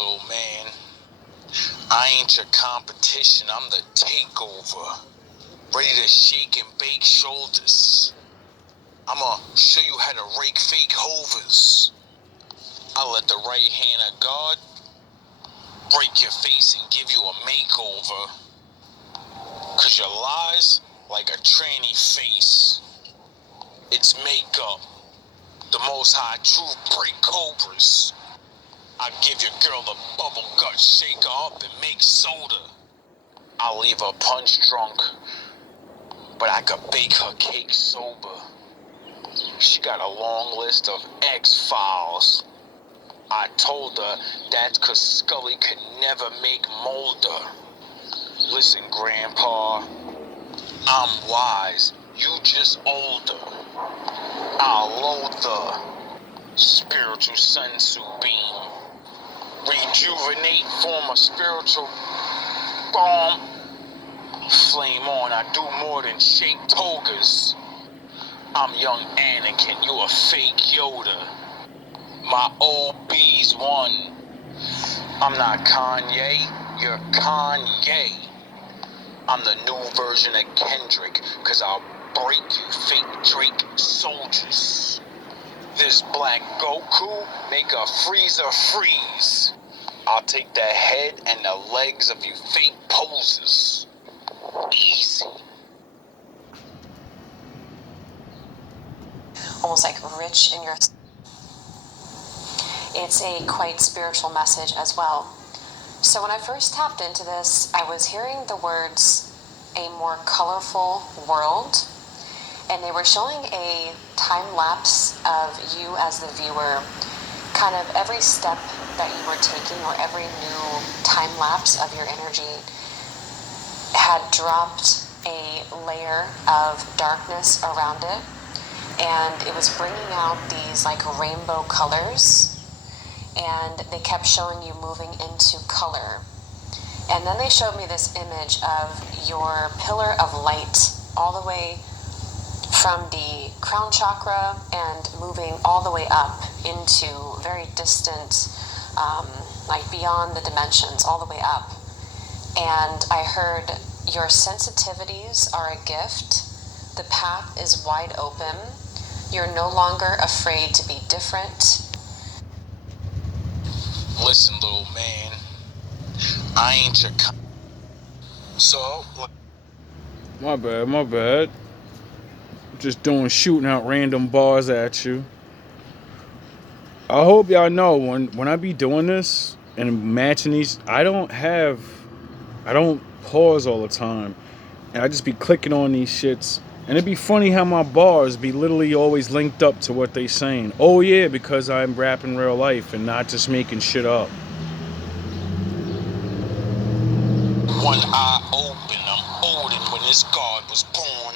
little man. I ain't your competition, I'm the takeover. Ready to shake and bake shoulders. I'ma show you how to rake fake hovers. I'll let the right hand of God break your face and give you a makeover. Cause your lies like a tranny face. It's makeup. The most high truth break cobras. I give your girl a bubble gut, shake her up and make soda. I'll leave her punch drunk, but I could bake her cake sober. She got a long list of X-Files. I told her that's cause Scully could never make Mulder. Listen, Grandpa, I'm wise, you just older. I'll load the spiritual Sun Tzu beam. Rejuvenate, form a spiritual bomb. Flame on, I do more than shake togas. I'm young Anakin, you a fake Yoda. My OB's won. I'm not Kanye, you're Kanye. I'm the new version of Kendrick, cause I'll break you fake Drake soldiers. This black Goku, make a Freezer freeze. I'll take the head and the legs of you fake poses. Easy. Almost like rich in your... It's a quite spiritual message as well. So when I first tapped into this, I was hearing the words, a more colorful world, and they were showing a time lapse of you as the viewer, kind of every step that you were taking or every new time lapse of your energy had dropped a layer of darkness around it, and it was bringing out these like rainbow colors, and they kept showing you moving into color. And then they showed me this image of your pillar of light all the way from the crown chakra and moving all the way up into very distant, like beyond the dimensions, all the way up. And I heard your sensitivities are a gift. The path is wide open. You're no longer afraid to be different. Listen, little man, I ain't your So, My bad. Just shooting out random bars at you. I hope y'all know when I be doing this and matching these, I don't pause all the time. And I just be clicking on these shits. And it'd be funny how my bars be literally always linked up to what they saying. Oh yeah, because I'm rapping real life and not just making shit up. one eye open, I'm Odin when this god was born.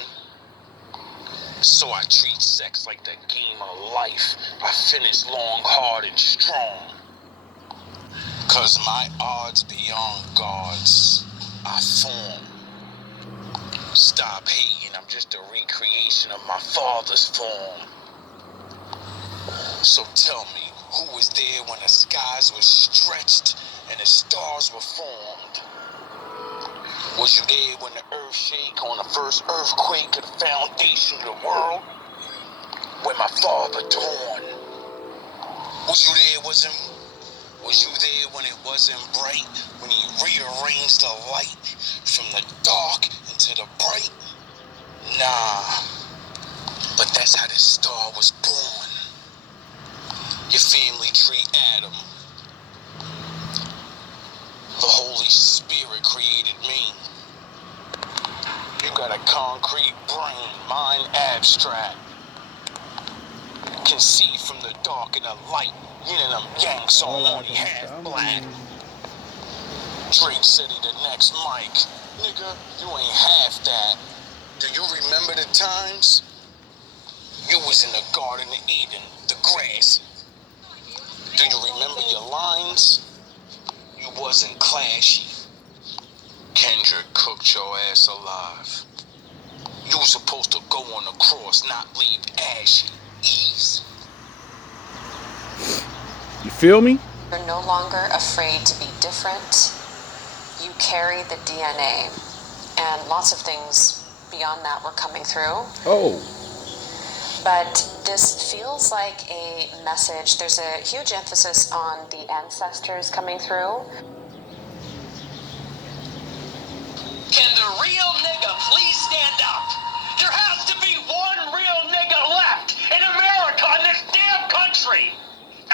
So I treat sex like the game of life. I finish long, hard, and strong. Cause my odds beyond gods, I form. Stop hating, I'm just a recreation of my father's form. So tell me, who was there when the skies were stretched and the stars were formed? Was you there when the earth shake on the first earthquake of the foundation of the world? When my father torn? Was you there when it wasn't bright? When he rearranged the light from the dark into the bright? Nah, but that's how this star was born. Your family tree Adam. The Holy Spirit created me. You got a concrete brain, mind abstract. Can see from the dark and the light. Yin and them yanks on only half black. Drake said he the next mic. Nigga, you ain't half that. Do you remember the times? You was in the Garden of Eden, the grass. Do you remember your lines? You wasn't clashy. Kendrick cooked your ass alive. You was supposed to go on the cross, not leave ashy. Ease. You feel me? You're no longer afraid to be different. You carry the DNA, and lots of things beyond that were coming through. Oh. But this feels like a message. There's a huge emphasis on the ancestors coming through. Can the real nigga please stand up? There has to be one real nigga left in America, in this damn country.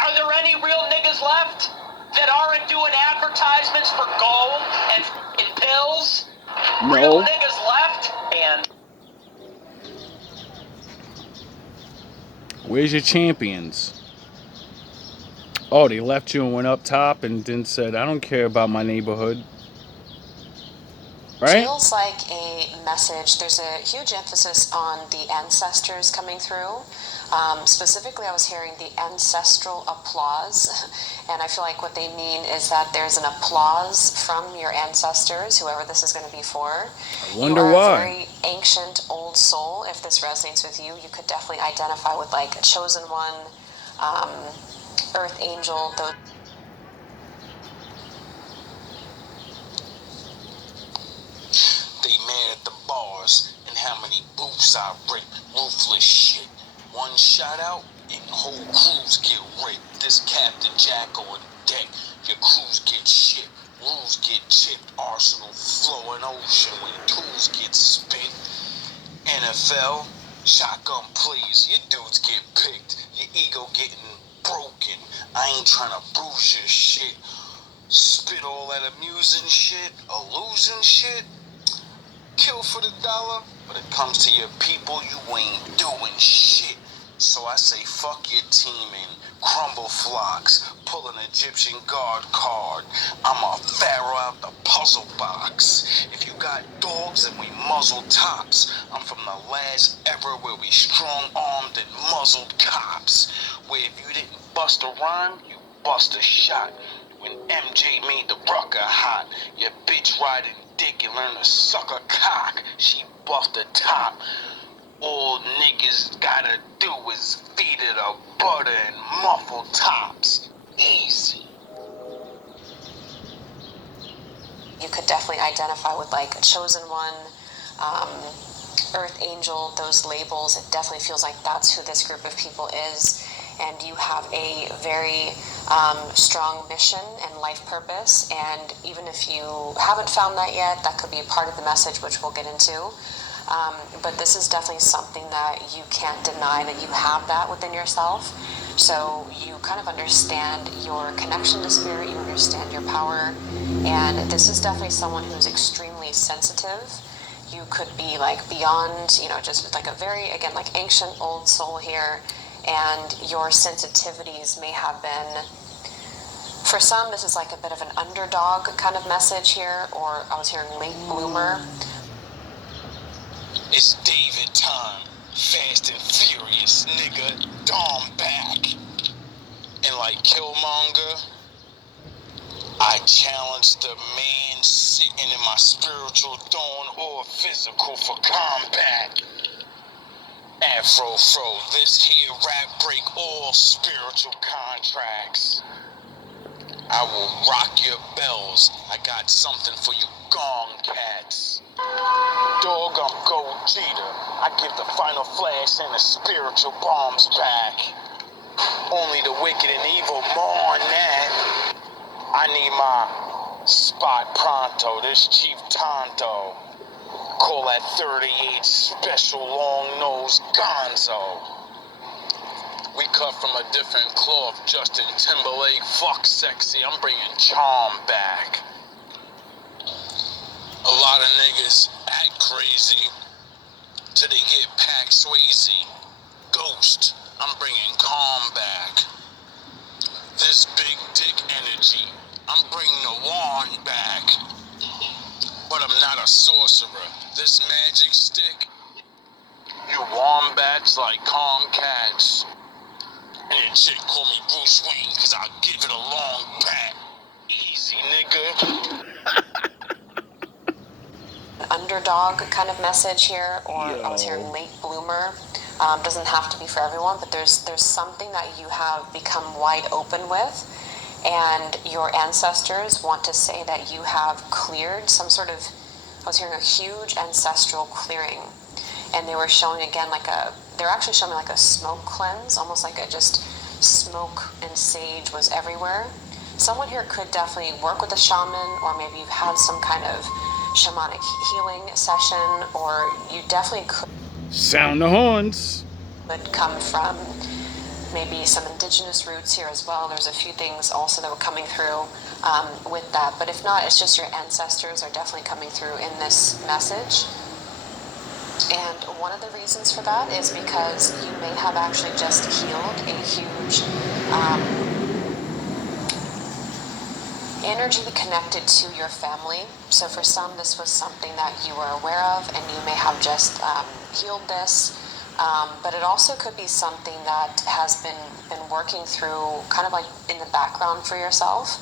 Are there any real niggas left that aren't doing advertisements for gold and pills? Real No. niggas left? And Where's your champions? Oh, they left you and went up top and then said, I don't care about my neighborhood. Right? Feels like a message. There's a huge emphasis on the ancestors coming through. Specifically, I was hearing the ancestral applause, and I feel like what they mean is that there's an applause from your ancestors, whoever this is going to be for. I wonder you are why. a very ancient old soul. If this resonates with you, you could definitely identify with like a chosen one, earth angel, those. they mad at the bars and how many booths I rip. Ruthless shit. One shot out and whole crews get ripped. This Captain Jacko on deck. Your crews get shit. Rules get chipped. Arsenal flowing ocean when tools get spit. NFL, shotgun plays. Your dudes get picked. Your ego getting broken. I ain't trying to bruise your shit. Spit all that amusing shit, or losing shit. Kill for the dollar, but it comes to your people, you ain't doing shit. So I say fuck your team and crumble flocks. Pull an Egyptian guard card. I'm a pharaoh out the puzzle box. If you got dogs and we muzzle tops, I'm from the last era where we strong-armed and muzzled cops. Where if you didn't bust a rhyme, you bust a shot. When MJ made the rucker hot, your bitch riding dick and learn to suck a cock. She buffed the top. All niggas gotta do is feed it a butter and muffle tops. Easy. You could definitely identify with like a chosen one, earth angel, those labels. It definitely feels like that's who this group of people is. And you have a very strong mission and life purpose. And even if you haven't found that yet, that could be a part of the message, which we'll get into. But this is definitely something that you can't deny that you have that within yourself. So you kind of understand your connection to spirit, you understand your power. And this is definitely someone who's extremely sensitive. You could be like beyond, just like a very, again, like ancient old soul here. And your sensitivities may have been, for some, this is like a bit of an underdog kind of message here, or I was hearing late bloomer. It's David time. Fast and furious, nigga. Dom back. And like Killmonger, I challenge the man sitting in my spiritual throne or physical for combat. Afro Fro, this here rap break all spiritual contracts. I will rock your bells. I got something for you gong cats. Dog, I'm Gold Jeter. I give the final flash and the spiritual bombs back. Only the wicked and evil mourn that. I need my spot pronto. This Chief Tonto. Call that 38 special long-nosed gonzo. We cut from a different cloth. Justin Timberlake, fuck sexy. I'm bringing charm back. A lot of niggas act crazy till they get Pac Swayze. Ghost, I'm bringing calm back. This big dick energy, I'm bringing the wand back. But I'm not a sorcerer. This magic stick, you wombats like calm cats. And your chick call me Bruce Wayne cause I'll give it a long bat. Easy, nigga. An underdog kind of message here, or I was hearing late bloomer. Doesn't have to be for everyone, but there's something that you have become wide open with. And your ancestors want to say that you have cleared some sort of, I was hearing a huge ancestral clearing. And they were showing again they're actually showing like a smoke cleanse, almost like just smoke and sage was everywhere. Someone here could definitely work with a shaman, or maybe you've had some kind of shamanic healing session, or you definitely could Sound the horns. come from maybe some indigenous roots here as well. There's a few things also that were coming through with that. But if not, it's just your ancestors are definitely coming through in this message. And one of the reasons for that is because you may have actually just healed a huge energy connected to your family. So for some, this was something that you were aware of, and you may have just healed this. But it also could be something that has been working through kind of like in the background for yourself.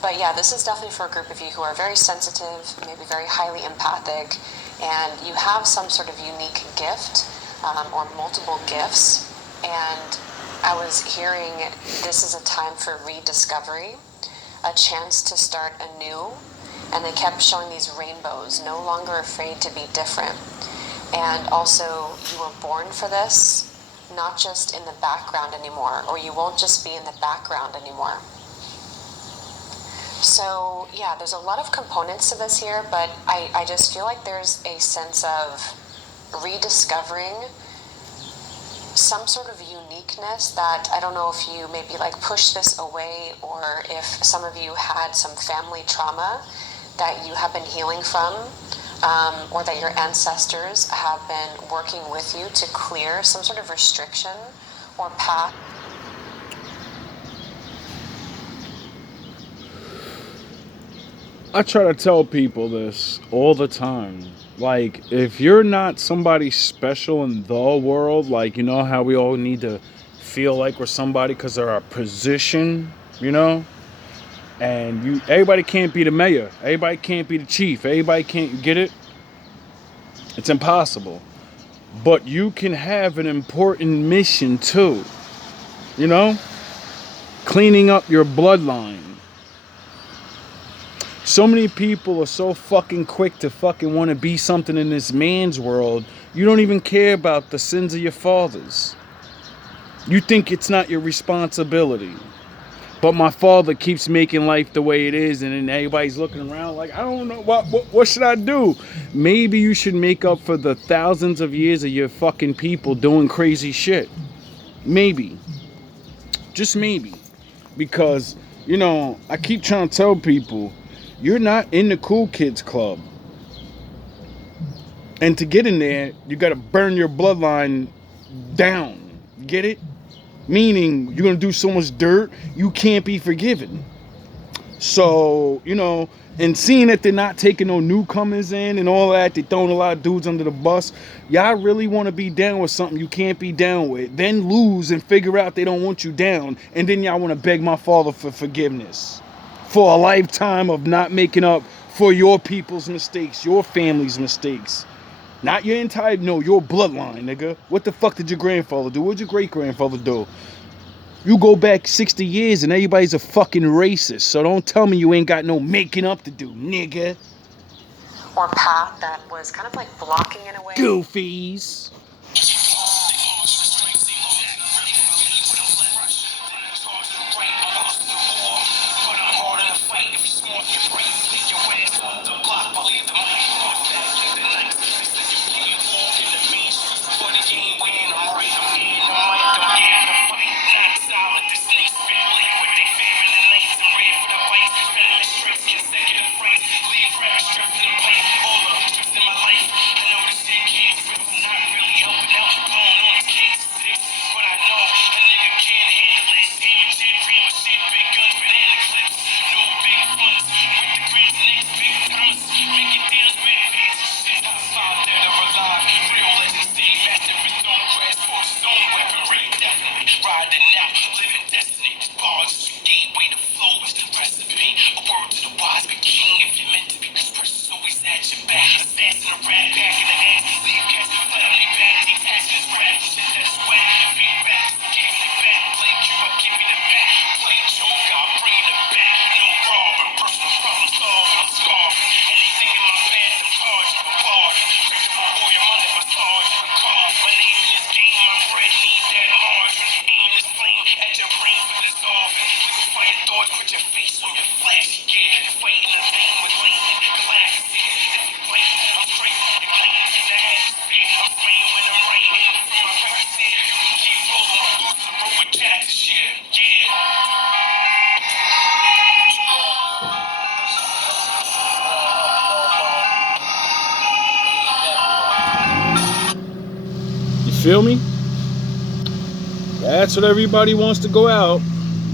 But yeah, this is definitely for a group of you who are very sensitive, maybe very highly empathic, and you have some sort of unique gift or multiple gifts. And I was hearing this is a time for rediscovery, a chance to start anew. And they kept showing these rainbows, no longer afraid to be different. And also, you were born for this, not just in the background anymore, or you won't just be in the background anymore. So, yeah, there's a lot of components to this here, but I just feel like there's a sense of rediscovering some sort of uniqueness that I don't know if you maybe like push this away, or if some of you had some family trauma that you have been healing from. Or that your ancestors have been working with you to clear some sort of restriction or path. I try to tell people this all the time. Like, if you're not somebody special in the world, like, you know how we all need to feel like we're somebody because of our position, you know? And everybody can't be the mayor. Everybody can't be the chief. Everybody can't get it. It's impossible. But you can have an important mission too. You know? Cleaning up your bloodline. So many people are so fucking quick to fucking want to be something in this man's world. You don't even care about the sins of your fathers. You think it's not your responsibility. But my father keeps making life the way it is, and then everybody's looking around like, I don't know, what should I do? Maybe you should make up for the thousands of years of your fucking people doing crazy shit. Maybe. Just maybe. Because, you know, I keep trying to tell people, you're not in the cool kids club. And to get in there, you gotta burn your bloodline down. Get it? Meaning, you're going to do so much dirt, you can't be forgiven. So, you know, and seeing that they're not taking no newcomers in and all that, they're throwing a lot of dudes under the bus. Y'all really want to be down with something you can't be down with. Then lose and figure out they don't want you down. And then y'all want to beg my father for forgiveness. For a lifetime of not making up for your people's mistakes, your family's mistakes. Not your entire, no, your bloodline, nigga. What the fuck did your grandfather do? What did your great-grandfather do? You go back 60 years and everybody's a fucking racist. So don't tell me you ain't got no making up to do, nigga. Or path that was kind of like blocking in a way. Goofies. feel me? That's what everybody wants to go out.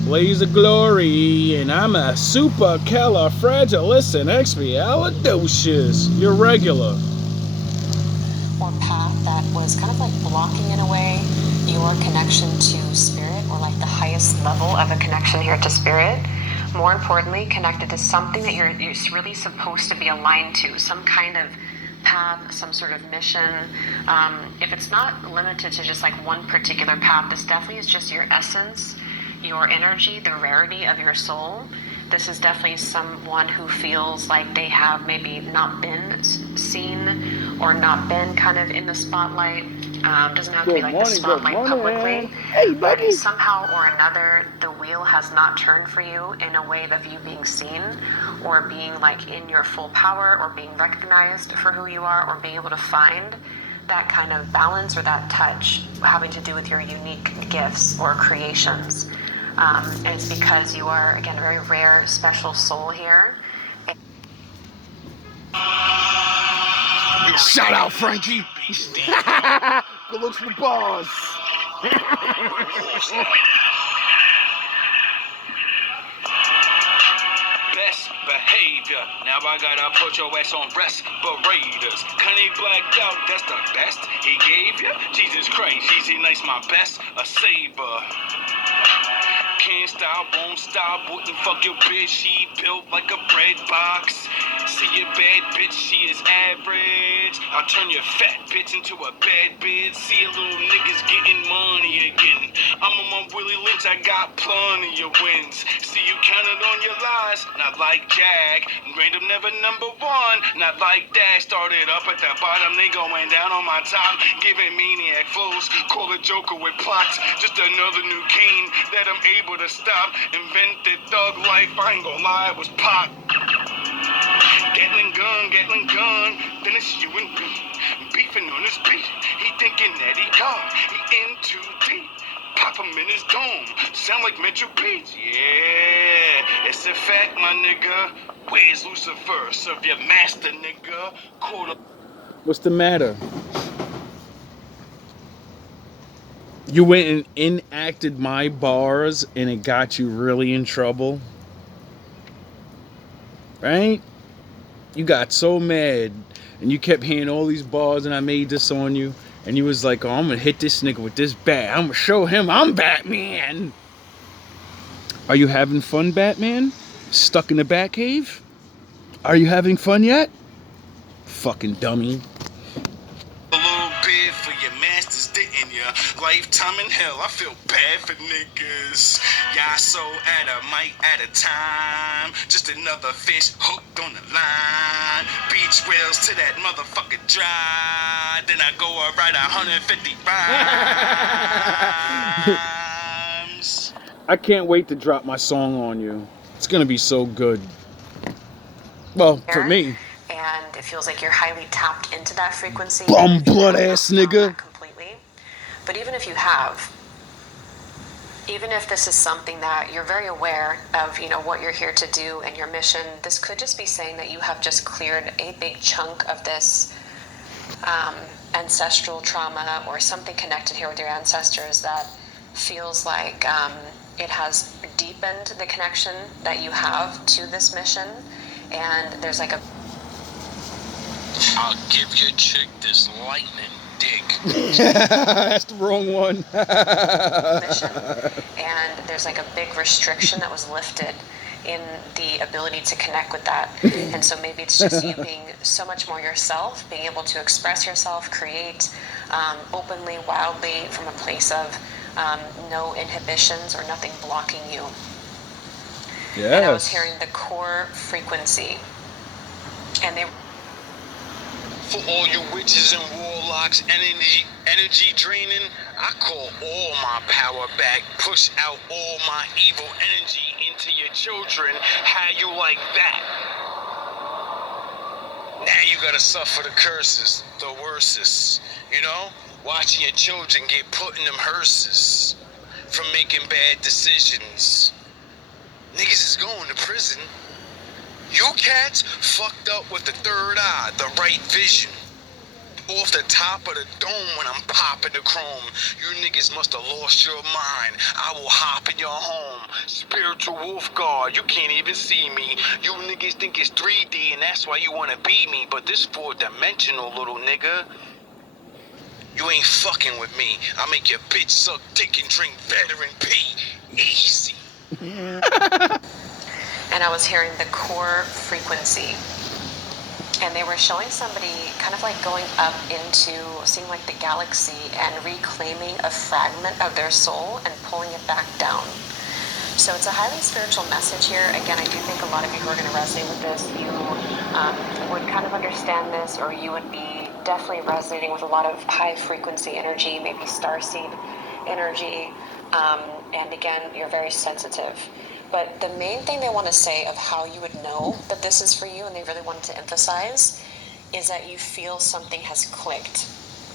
Blaze of glory, and I'm a supercalifragilisticexpialidocious. You're regular. Or path that was kind of like blocking in a way your connection to spirit, or like the highest level of a connection here to spirit. More importantly, connected to something that you're really supposed to be aligned to, some kind of path, some sort of mission. If it's not limited to just like one particular path, this definitely is just your essence, your energy, the rarity of your soul. This is definitely someone who feels like they have maybe not been seen or not been kind of in the spotlight. Doesn't have to be like the spotlight publicly. Hey, But buddy. somehow or another, the wheel has not turned for you in a way of you being seen or being like in your full power or being recognized for who you are, or being able to find that kind of balance or that touch having to do with your unique gifts or creations. And it's because you are, again, a very rare, special soul here. Shout out, Frankie. Good looks for bars. Best behavior. Now I gotta put your ass on respirators. Connie blacked out, that's the best he gave you. Jesus Christ, easy nice, my best, a saber. Can't stop, won't stop, wouldn't fuck your bitch, she built like a bread box. See your bad bitch, she is average. I'll turn your fat bitch into a bad bitch. See a little niggas getting money again. I'm on my Willie Lynch, I got plenty of wins. See you counted on your lies, not like Jack. Random never number one, not like that. Started up at the bottom, they going down on my top. Giving maniac flows, call a joker with plots. Just another new Kane that I'm able to stop. Invented thug life, I ain't gonna lie, it was pop. Gatling gun, then it's you and me. Beefing on his beat, he thinking that he God, he in too deep. Pop him in his dome, sound like Metro Beats. Yeah, it's a fact, my nigga. Where's Lucifer? Serve your master, nigga. Quarter. What's the matter? You went and enacted my bars and it got you really in trouble. Right? You got so mad and you kept hearing all these bars and I made this on you. And you was like, oh, I'm going to hit this nigga with this bat. I'm going to show him I'm Batman. Are you having fun, Batman? Stuck in the Batcave? Are you having fun yet? Fucking dummy. A little bit for your masters, didn't ya? Lifetime in hell, I feel bad for niggas. Y'all so at a mic at a time. Just another fish hooked on the line. Beach whales to that motherfucker dry. Then I go and write 150 rhymes. I can't wait to drop my song on you. It's going to be so good. Well, for me. And it feels like you're highly tapped into that frequency. Bum blood ass nigga. Completely. But even if you have, even if this is something that you're very aware of, you know, what you're here to do and your mission, this could just be saying that you have just cleared a big chunk of this ancestral trauma or something connected here with your ancestors that feels like it has deepened the connection that you have to this mission. And there's like a... I'll give your chick this lightning dick. That's the wrong one. mission, and there's like a big restriction that was lifted in the ability to connect with that. And so maybe it's just you being so much more yourself, being able to express yourself, create openly, wildly, from a place of no inhibitions or nothing blocking you. Yes. And I was hearing the core frequency, and they... For all you witches and warlocks, energy draining, I call all my power back, push out all my evil energy into your children. How you like that? Now you gotta suffer the curses, the worstest, you know? Watching your children get put in them hearses from making bad decisions. Niggas is going to prison. You cats fucked up with the third eye, the right vision. off the top of the dome when I'm popping the chrome. You niggas must have lost your mind. I will hop in your home. Spiritual wolf guard, you can't even see me. You niggas think it's 3D and that's why you wanna be me. But this 4-dimensional, little nigga. You ain't fucking with me. I make your bitch suck dick and drink veteran pee. Easy. And I was hearing the core frequency. And they were showing somebody kind of like going up into, seeing like the galaxy and reclaiming a fragment of their soul and pulling it back down. So it's a highly spiritual message here. Again, I do think a lot of you who are going to resonate with this, you would kind of understand this, or you would be definitely resonating with a lot of high frequency energy, maybe starseed energy. And again, you're very sensitive. But the main thing they want to say of how you would know that this is for you, and they really wanted to emphasize, is that you feel something has clicked.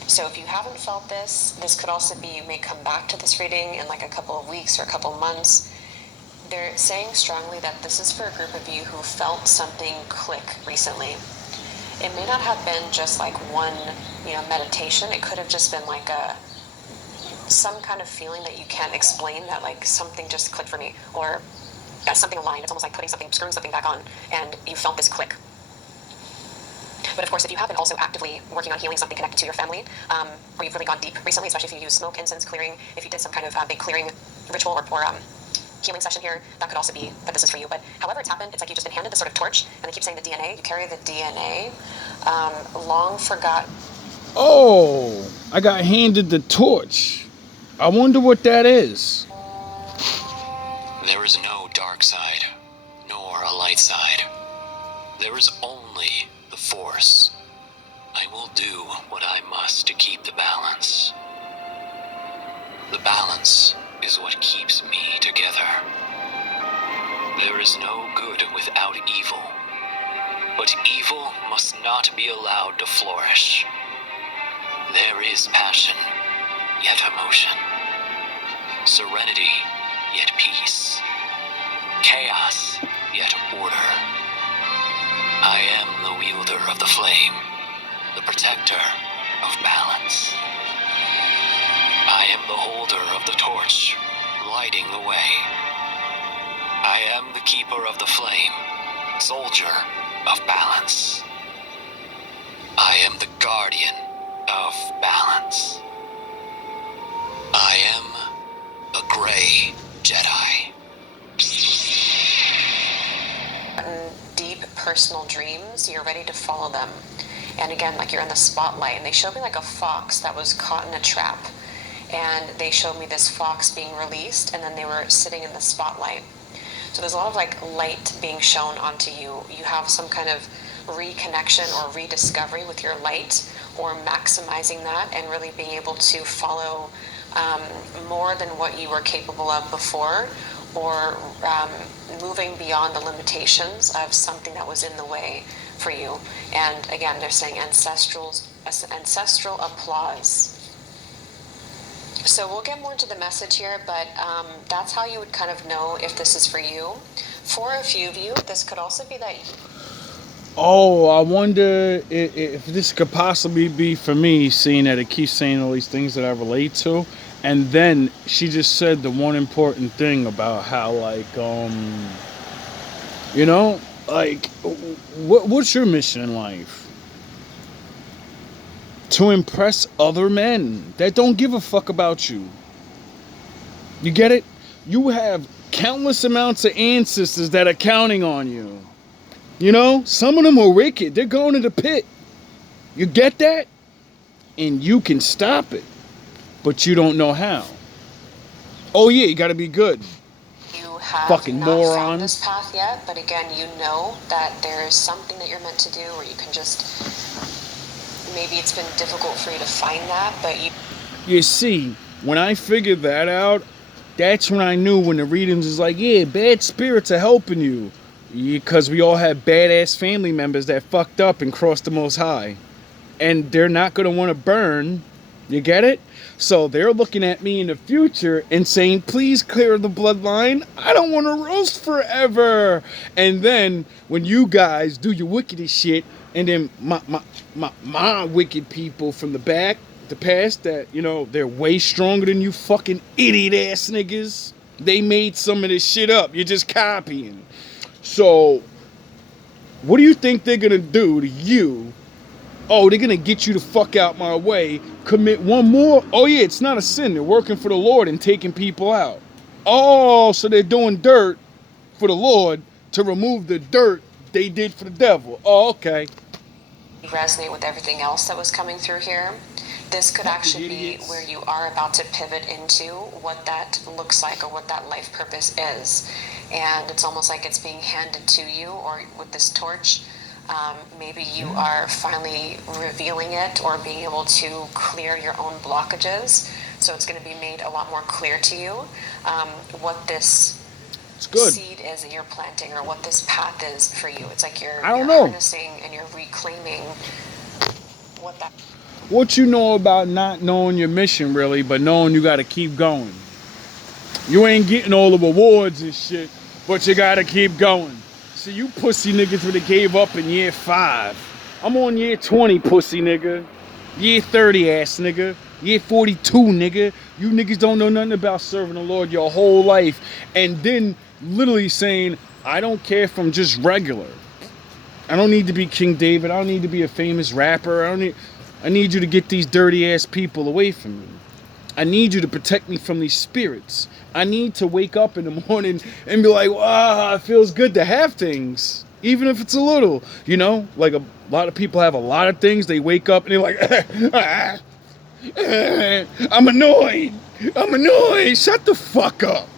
So if you haven't felt this, this could also be, you may come back to this reading in like a couple of weeks or a couple of months. They're saying strongly that this is for a group of you who felt something click recently. It may not have been just like one, meditation. It could have just been like some kind of feeling that you can't explain, that like something just clicked for me, or something aligned. It's almost like screwing something back on, and you felt this click. But of course, if you have been also actively working on healing something connected to your family, or you've really gone deep recently, especially if you use smoke, incense, clearing, if you did some kind of big clearing ritual or healing session here, that could also be that this is for you. But however it's happened, it's like you've just been handed this sort of torch, and they keep saying the DNA, you carry the DNA, long forgot. Oh, I got handed the torch. I wonder what that is. There is no dark side, nor a light side. There is only the Force. I will do what I must to keep the balance. The balance is what keeps me together. There is no good without evil, but evil must not be allowed to flourish. There is passion, yet emotion. Serenity, yet peace. Chaos, yet order. I am the wielder of the flame, the protector of balance. I am the holder of the torch, lighting the way. I am the keeper of the flame, soldier of balance. I am the guardian of balance. I am a gray Jedi. Deep personal dreams, you're ready to follow them. And again, like you're in the spotlight, and they showed me like a fox that was caught in a trap. And they showed me this fox being released, and then they were sitting in the spotlight. So there's a lot of like light being shown onto you. You have some kind of reconnection or rediscovery with your light, or maximizing that and really being able to follow more than what you were capable of before, or moving beyond the limitations of something that was in the way for you. And again, they're saying ancestral applause. So we'll get more into the message here, but that's how you would kind of know if this is for you. For a few of you, this could also be that. Oh, I wonder if this could possibly be for me, seeing that it keeps saying all these things that I relate to. And then she just said the one important thing about how, like, what's your mission in life? To impress other men that don't give a fuck about you. You get it? You have countless amounts of ancestors that are counting on you. Some of them are wicked. They're going to the pit. You get that? And you can stop it. But you don't know how. Oh yeah, you gotta be good. You have fucking not morons. found this path yet, but again, you know that there is something that you're meant to do, or you can just, maybe it's been difficult for you to find that, but you see, when I figured that out, that's when I knew, when the readings is like, yeah, bad spirits are helping you. Because we all have badass family members that fucked up and crossed the Most High. And they're not going to want to burn. You get it? So they're looking at me in the future and saying, please clear the bloodline. I don't want to roast forever. And then when you guys do your wickedest shit, And then my wicked people from the past that, you know, they're way stronger than you fucking idiot ass niggas. They made some of this shit up. You're just copying. So, what do you think they're gonna do to you? Oh, they're gonna get you the fuck out my way. Commit one more. Oh yeah, it's not a sin. They're working for the Lord and taking people out. Oh, so they're doing dirt for the Lord to remove the dirt they did for the devil. Oh, okay. Resonate with everything else that was coming through here. This could actually be where you are about to pivot into what that looks like or what that life purpose is. And it's almost like it's being handed to you, or with this torch, maybe you are finally revealing it or being able to clear your own blockages. So it's going to be made a lot more clear to you what this seed is that you're planting, or what this path is for you. It's like you're harnessing and you're reclaiming what that. What you know about not knowing your mission really, but knowing you got to keep going. You ain't getting all the rewards and shit, but you got to keep going. See, you pussy niggas would have gave up in year 5. I'm on year 20, pussy nigga. Year 30, ass nigga. Year 42, nigga. You niggas don't know nothing about serving the Lord your whole life. And then literally saying, I don't care if I'm just regular. I don't need to be King David. I don't need to be a famous rapper. I need you to get these dirty ass people away from me. I need you to protect me from these spirits. I need to wake up in the morning and be like, wow, it feels good to have things. Even if it's a little, you know, like a lot of people have a lot of things. They wake up and they're like, I'm annoyed. I'm annoyed. Shut the fuck up.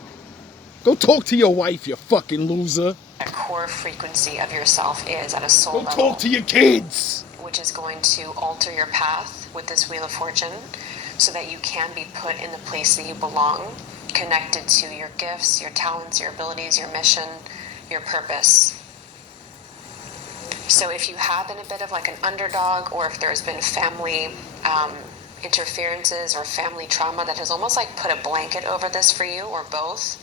Go talk to your wife, you fucking loser. That core frequency of yourself is at a soul level. Go talk to your kids. Which is going to alter your path with this Wheel of Fortune so that you can be put in the place that you belong, connected to your gifts, your talents, your abilities, your mission, your purpose. So if you have been a bit of like an underdog, or if there's been family interferences or family trauma that has almost like put a blanket over this for you, or both,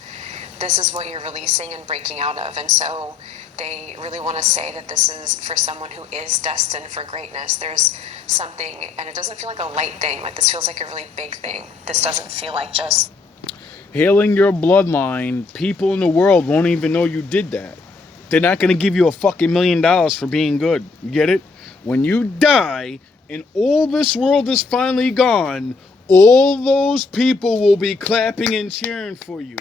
this is what you're releasing and breaking out of. And so they really want to say that this is for someone who is destined for greatness. There's something, and it doesn't feel like a light thing. Like, this feels like a really big thing. This doesn't feel like just hailing your bloodline. People in the world won't even know you did that. They're not going to give you a fucking $1 million for being good. You get it? When you die and all this world is finally gone, all those people will be clapping and cheering for you.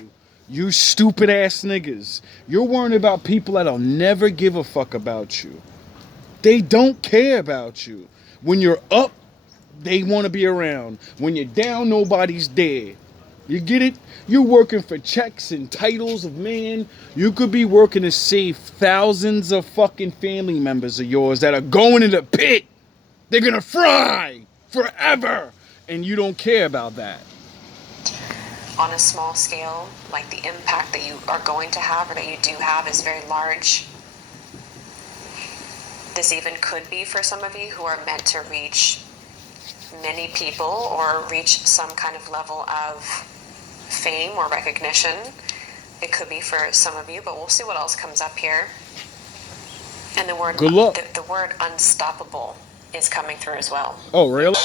You stupid ass niggas. You're worrying about people that'll never give a fuck about you. They don't care about you. When you're up, they want to be around. When you're down, nobody's there. You get it? You're working for checks and titles of man. You could be working to save thousands of fucking family members of yours that are going in the pit. They're gonna fry forever. And you don't care about that. On a small scale, like the impact that you are going to have, or that you do have, is very large. This even could be for some of you who are meant to reach many people or reach some kind of level of fame or recognition. It could be for some of you, but we'll see what else comes up here. And the word, good luck. The word unstoppable is coming through as well. Oh, really?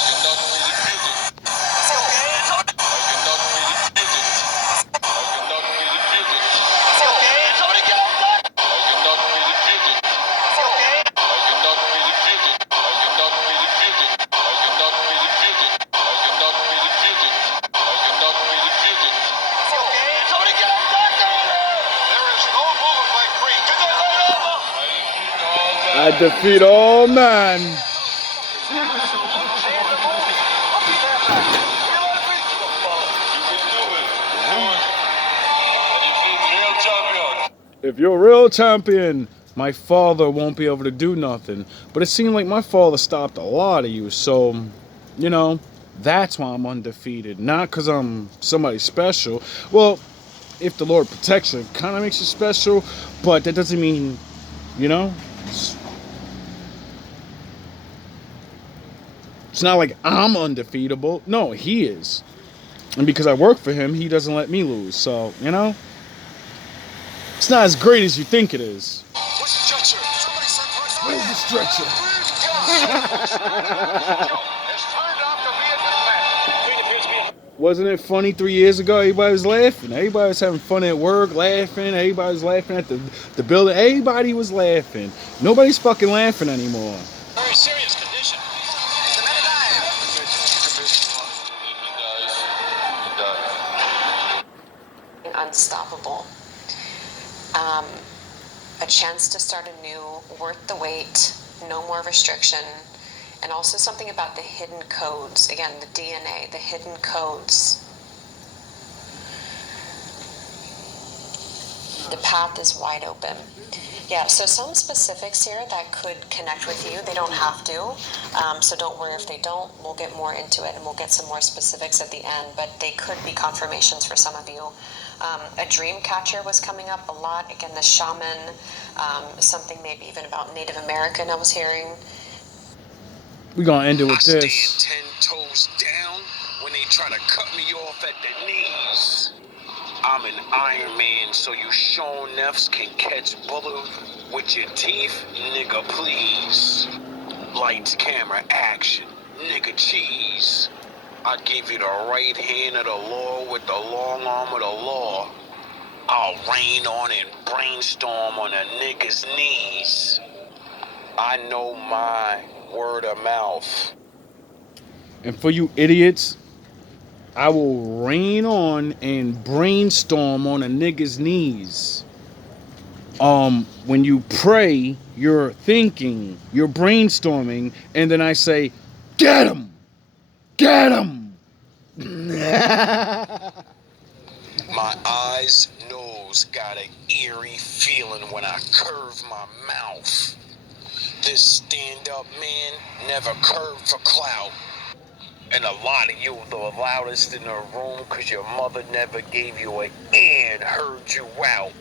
I defeat all men. If you're a real champion, my father won't be able to do nothing. But it seemed like my father stopped a lot of you. So, you know, that's why I'm undefeated. Not because I'm somebody special. Well, if the Lord protects you, it kind of makes you special. But that doesn't mean, you know, it's not like I'm undefeatable. No, he is. And because I work for him, he doesn't let me lose. So, you know, it's not as great as you think it is. Where's the stretcher. Wasn't it funny 3 years ago? Everybody was laughing. Everybody was having fun at work, laughing. Everybody was laughing at the building. Everybody was laughing. Nobody's fucking laughing anymore. Very serious condition. Unstoppable. A chance to start anew, worth the wait, no more restriction, and also something about the hidden codes. Again, the DNA, the hidden codes. The path is wide open. Yeah, so some specifics here that could connect with you. They don't have to, so don't worry if they don't. We'll get more into it and we'll get some more specifics at the end, but they could be confirmations for some of you. A dream catcher was coming up a lot. Again, the shaman, something maybe even about Native American I was hearing. We're gonna end it with I this. stand 10 toes down when they try to cut me off at the knees. I'm an Iron Man, so you Sean Neffs can catch bullet with your teeth, nigga, please. Lights, camera, action, nigga, cheese. I give you the right hand of the law with the long arm of the law. I'll rain on and brainstorm on a nigga's knees. I know my word of mouth. And for you idiots, I will rain on and brainstorm on a nigga's knees. When you pray, you're thinking, you're brainstorming, and then I say, get him! Get him! My eyes, nose got an eerie feeling when I curve my mouth. This stand-up man never curved for clout. And a lot of you the loudest in the room because your mother never gave you an ear and heard you out.